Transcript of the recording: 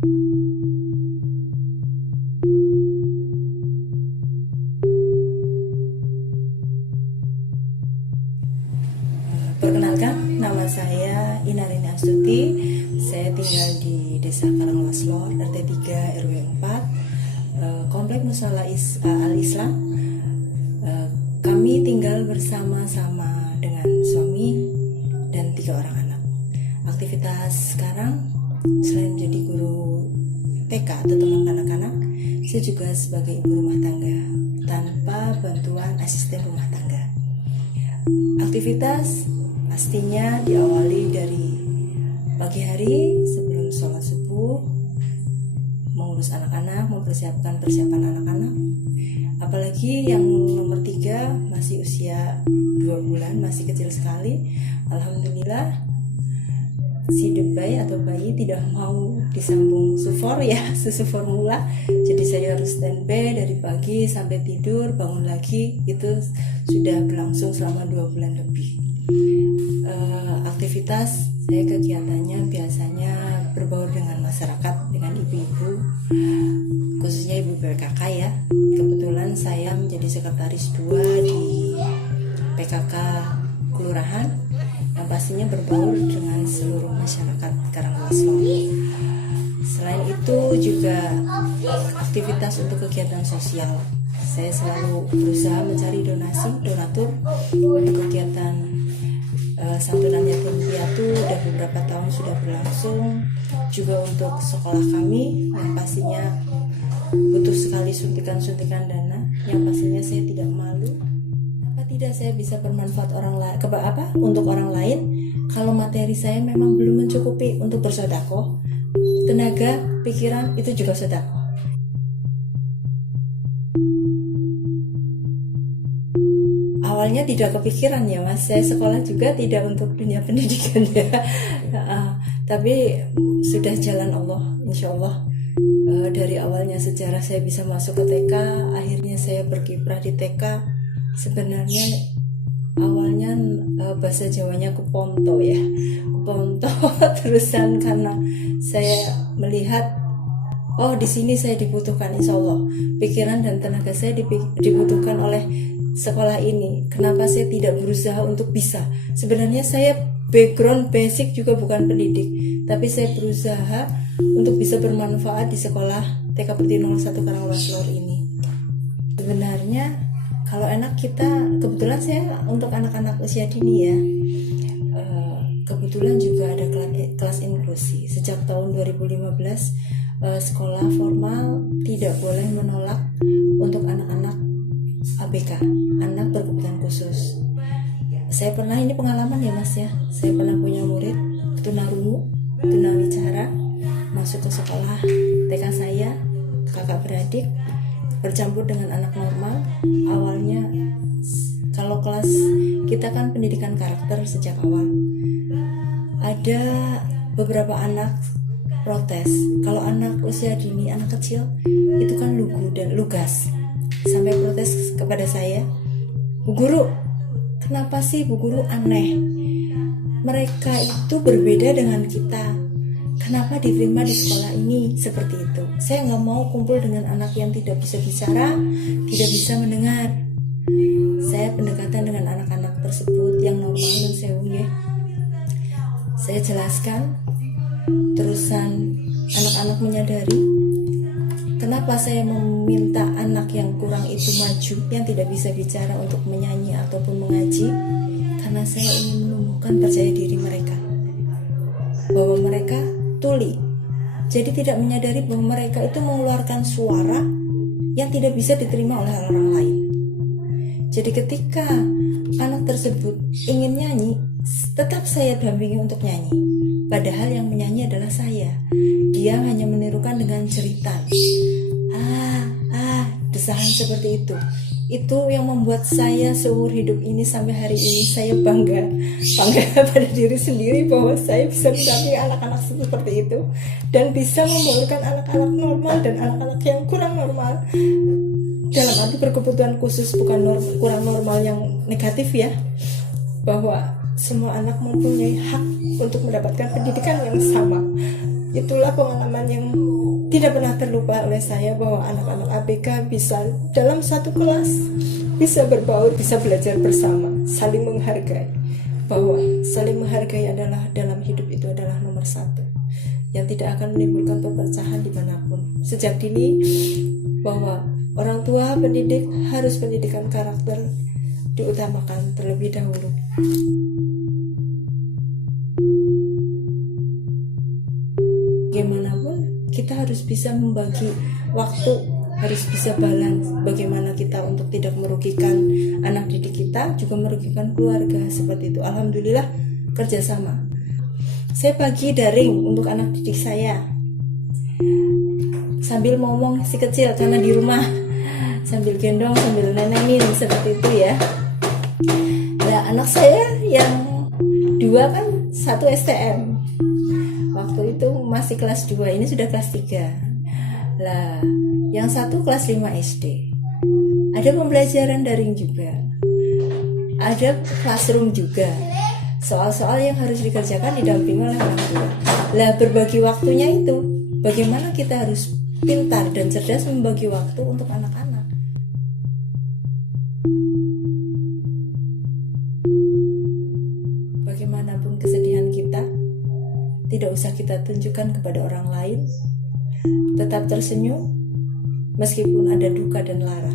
Perkenalkan, nama saya Inarini Astuti. Saya tinggal di Desa Karangwaslor, RT 3 RW 4, Komplek Musala Al-Islam. Kami tinggal bersama-sama dengan suami dan 3 orang anak. Aktivitas sekarang, selain menjadi guru TK atau teman anak-anak, saya juga sebagai ibu rumah tangga tanpa bantuan asisten rumah tangga. Aktivitas pastinya diawali dari pagi hari sebelum sholat subuh, mengurus anak-anak, mempersiapkan anak-anak. Apalagi yang nomor 3 masih usia 2 bulan, masih kecil sekali. Alhamdulillah si bayi atau bayi tidak mau disambung sufor ya, susu formula. Jadi saya harus standby dari pagi sampai tidur, bangun lagi. Itu sudah berlangsung selama 2 bulan lebih. Aktivitas saya kegiatannya biasanya berbaur dengan masyarakat, dengan ibu-ibu, khususnya ibu PKK ya. Kebetulan saya menjadi sekretaris 2 di PKK Kelurahan, yang pastinya berbaur dengan seluruh masyarakat Karangwaslor. Selain itu juga aktivitas untuk kegiatan sosial. Saya selalu berusaha mencari donatur untuk kegiatan santunan yatim piatu. Udah beberapa tahun sudah berlangsung. Juga untuk sekolah kami yang pastinya butuh sekali suntikan dana, yang pastinya saya tidak malu. Apa tidak saya bisa bermanfaat untuk orang lain kalau materi saya memang belum mencukupi untuk bersedekah. Tenaga, pikiran itu juga sedekah. Awalnya tidak kepikiran ya Mas, saya sekolah juga tidak untuk dunia pendidikan ya. Tapi sudah jalan Allah, insya Allah. Dari awalnya sejarah saya bisa masuk ke TK, akhirnya saya berkiprah di TK. Sebenarnya awalnya bahasa Jawanya keponto ya, keponto terusan karena saya melihat di sini saya dibutuhkan, insya Allah pikiran dan tenaga saya dibutuhkan oleh sekolah ini. Kenapa saya tidak berusaha untuk bisa? Sebenarnya saya background basic juga bukan pendidik, tapi saya berusaha untuk bisa bermanfaat di sekolah TK Putri 01 Karangwaslor ini. Sebenarnya kalau enak kita, kebetulan saya untuk anak-anak usia dini ya, kebetulan juga ada kelas inklusi. Sejak tahun 2015 sekolah formal tidak boleh menolak untuk anak-anak ABK, anak berkebutuhan khusus. Saya pernah, ini pengalaman ya Mas ya, saya pernah punya murid tunarungu, tunawicara, masuk ke sekolah TK saya, kakak beradik, bercampur dengan anak normal. Awalnya kalau kelas kita kan pendidikan karakter sejak awal, ada beberapa anak protes kalau anak usia dini, anak kecil itu kan lugu dan lugas, sampai protes kepada saya, "Bu Guru, kenapa sih Bu Guru aneh? Mereka itu berbeda dengan kita. Kenapa diterima di sekolah ini seperti itu? Saya nggak mau kumpul dengan anak yang tidak bisa bicara, tidak bisa mendengar." Saya pendekatan dengan anak-anak tersebut yang normal dan saya jelaskan, terusan anak-anak menyadari kenapa saya meminta anak yang kurang itu maju, yang tidak bisa bicara, untuk menyanyi ataupun mengaji. Karena saya ingin menumbuhkan percaya diri mereka, bahwa mereka tuli. Jadi tidak menyadari bahwa mereka itu mengeluarkan suara yang tidak bisa diterima oleh orang lain. Jadi ketika anak tersebut ingin nyanyi, tetap saya dampingi untuk nyanyi. Padahal yang menyanyi adalah saya. Dia hanya menirukan dengan cerita. Desahan seperti itu. Itu yang membuat saya seumur hidup ini sampai hari ini saya bangga pada diri sendiri bahwa saya bisa mendampingi anak-anak seperti itu dan bisa membaurkan anak-anak normal dan anak-anak yang kurang normal. Dalam arti berkebutuhan khusus, bukan kurang normal yang negatif ya, bahwa semua anak mempunyai hak untuk mendapatkan pendidikan yang sama. Itulah pengalaman yang tidak pernah terlupa oleh saya, bahwa anak-anak ABK bisa dalam satu kelas, bisa berbaur, bisa belajar bersama, saling menghargai. Bahwa saling menghargai adalah dalam hidup itu adalah nomor satu, yang tidak akan menimbulkan perpecahan dimanapun. Sejak dini, bahwa orang tua pendidik harus pendidikan karakter diutamakan terlebih dahulu. Bagaimanapun kita harus bisa membagi waktu, harus bisa balance. Bagaimana kita untuk tidak merugikan anak didik kita, juga merugikan keluarga, seperti itu. Alhamdulillah kerjasama. Saya pagi daring untuk anak didik saya, sambil ngomong si kecil karena di rumah, sambil gendong, sambil nenengin, seperti itu ya. Nah, anak saya yang 2 kan 1 STM, waktu itu masih kelas 2, ini sudah kelas 3. Lah, yang 1 kelas 5 SD. Ada pembelajaran daring juga, ada classroom juga, soal-soal yang harus dikerjakan didampingi oleh orang tua. Lah, berbagi waktunya itu, bagaimana kita harus pintar dan cerdas membagi waktu untuk anak-anak. Bagaimanapun kesedihan kita, tidak usah kita tunjukkan kepada orang lain. Tetap tersenyum meskipun ada duka dan lara.